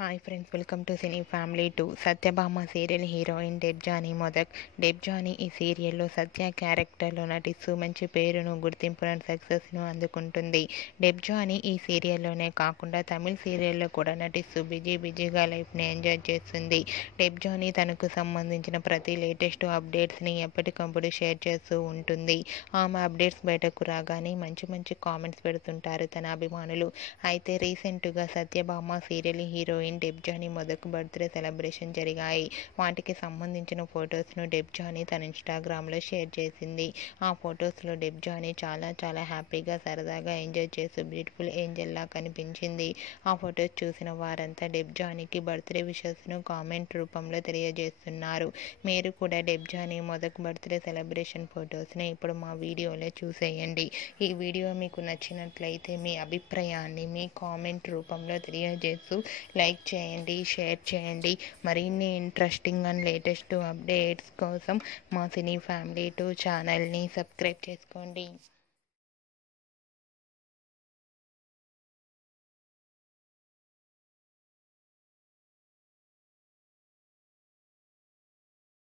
Hi friends, welcome to cine family 2. Satyabhama serial heroine Debjani Modak. Debjani ఈ సీరియల్లో సత్య క్యారెక్టర్లో నటిస్తూ మంచి పేరును, గుర్తింపును, సక్సెస్ను అందుకుంటుంది. డెబ్జానీ ఈ సీరియల్లోనే కాకుండా తమిళ సీరియల్లో కూడా నటిస్తూ బిజీగా లైఫ్ని ఎంజాయ్ చేస్తుంది. డెబ్జానీ తనకు సంబంధించిన ప్రతి లేటెస్ట్ అప్డేట్స్ని ఎప్పటికప్పుడు షేర్ చేస్తూ ఉంటుంది. ఆమె అప్డేట్స్ బయటకు రాగానే మంచి కామెంట్స్ పెడుతుంటారు తన అభిమానులు. అయితే రీసెంట్గా Satyabhama serial heroine Debjani Modak birthday celebration జరిగాయి. వాటికి సంబంధించిన ఫొటోస్ను డెబ్జానీ తన ఇన్స్టాగ్రామ్లో షేర్ చేసింది. ఆ ఫొటోస్లో డెబ్జానీ చాలా హ్యాపీగా, సరదాగా ఎంజాయ్ చేస్తూ బ్యూటిఫుల్ ఏంజెల్లా కనిపించింది. ఆ ఫొటోస్ చూసిన వారంతా డెబ్జానీకి బర్త్డే విషెస్ను కామెంట్ రూపంలో తెలియజేస్తున్నారు. మీరు కూడా డెబ్జానీ మొదక్ బర్త్డే సెలబ్రేషన్ ఫొటోస్ని ఇప్పుడు మా వీడియోలో చూసేయండి. ఈ వీడియో మీకు నచ్చినట్లయితే మీ అభిప్రాయాన్ని మీ కామెంట్ రూపంలో తెలియజేస్తూ లైక్ చేయండి, షేర్ చేయండి. మరిన్ని ఇంట్రెస్టింగ్ అండ్ లేటెస్ట్ అప్డేట్స్ కోసం మా సినీ ఫ్యామిలీ 2 ఛానల్ని సబ్స్క్రైబ్ చేసుకోండి.